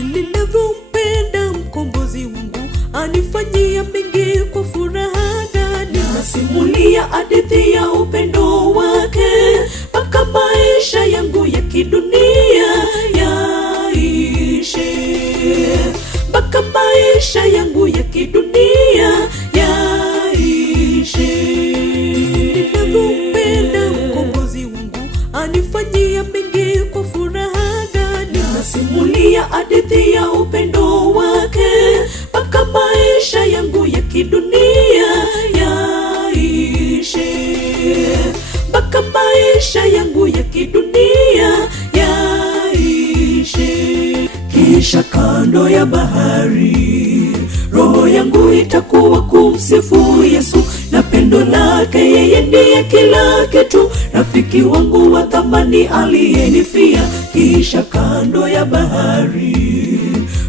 jinsi ninavyompenda mkombozi wangu, anifanyia mengi kwa furaha ndani. Nasimulia hadithi ya upendo wake, mpaka maisha yangu ya kidunia yaishe, mpaka maisha yangu ya kidunia yaishe. Ninavyompenda mkombozi wangu, anifanyia mengi kwa furaha ndani. Nasimulia hadithi ya upendo wake, mpaka maisha yangu ya kidunia yaishe, mpaka maisha yangu ya kidunia yaishe. Kisha kando ya bahari, roho yangu itakuwa kumsifu Yesu, na pendo lake yeye ndiye kila kitu, rafiki wangu wa thamani aliyenifia. Kisha kando ya bahari,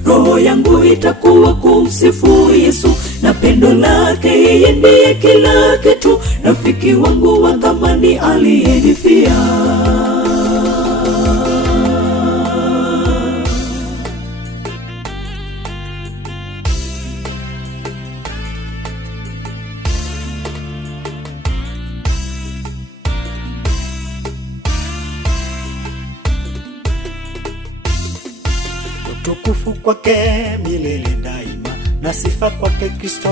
roho yangu itakuwa kumsifu Yesu, na pendo lake yeye ndiye kila kitu, rafiki wangu wa thamani aliyenifia. Utukufu kwake milele daima, na sifa kwake Kristo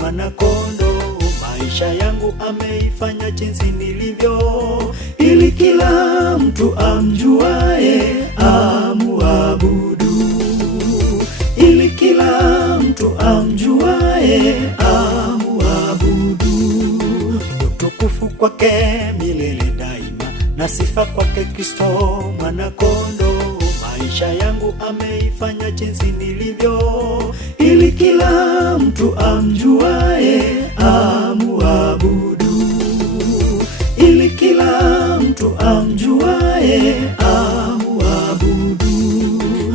mwana kondoo. Maisha yangu ameifanya jinsi nilivyo, ili kila mtu amjuae amuabudu, ili kila mtu amjuae amuabudu. Utukufu kwake milele daima, na sifa kwake Kristo mwana kondoo. Maisha yangu ameifanya jinsi nilivyo, ili kila mtu amjuae amuabudu, ili kila mtu amjuae amuabudu.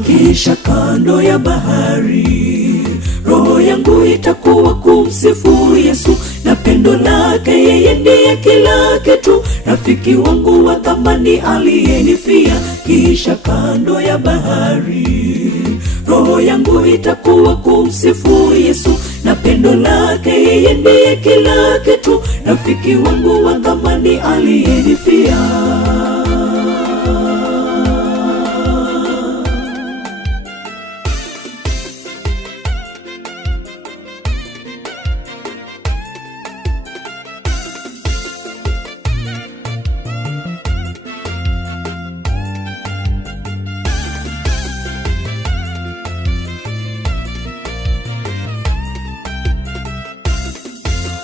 Kisha kando ya bahari, roho yangu itakuwa kumsifu Yesu, na pendo lake yeye ndiye kila kitu, rafiki wangu wa thamani aliyenifia. Kisha kando ya bahari, roho yangu itakuwa kumsifu Yesu, na pendo lake yeye ndiye kila kitu, rafiki wangu wa thamani aliyenifia.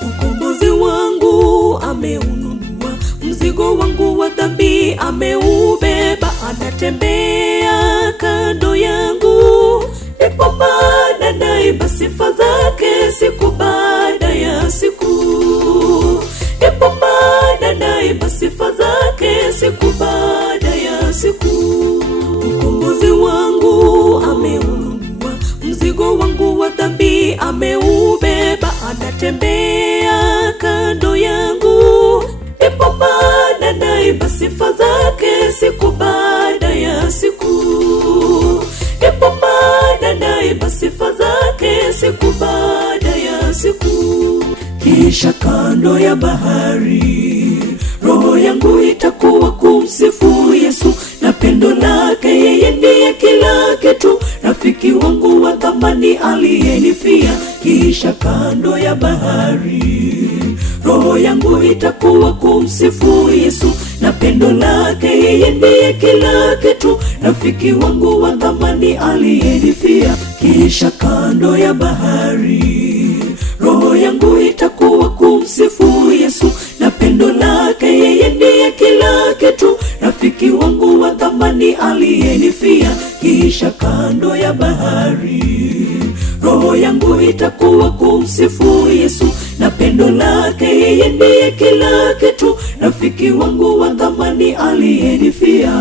Mkombozi wangu ameununua, mzigo wangu wa dhambi ameubeba, anatembea kando yangu, ndipo maana naimba sifa zake siku baada ya siku, ndipo maana naimba sifa zake siku baada ya siku. Mkombozi wangu ameununua, mzigo wangu wa dhambi ameubeba, anatembea kando yangu, ndipo maana naimba sifa zake siku baada ya siku, ndipo maana naimba sifa zake siku baada ya siku. Kisha kando ya bahari, roho yangu itakuwa kumsifu Yesu, na pendo lake yeye ndiye kila kitu, rafiki wangu wa thamani aliyenifia. Kisha kando ya bahari, roho yangu itakuwa kumsifu Yesu, na pendo lake yeye ndiye kila kitu, rafiki wangu wa thamani aliyenifia. Kisha kando ya bahari, roho yangu itakuwa kumsifu Yesu, na pendo lake yeye ndiye kila kitu, rafiki wangu wa thamani aliyenifia. Kisha kando ya bahari, roho yangu itakuwa kumsifu Yesu, na pendo lake yeye ndiye kila kitu, rafiki wangu wa thamani aliyenifia.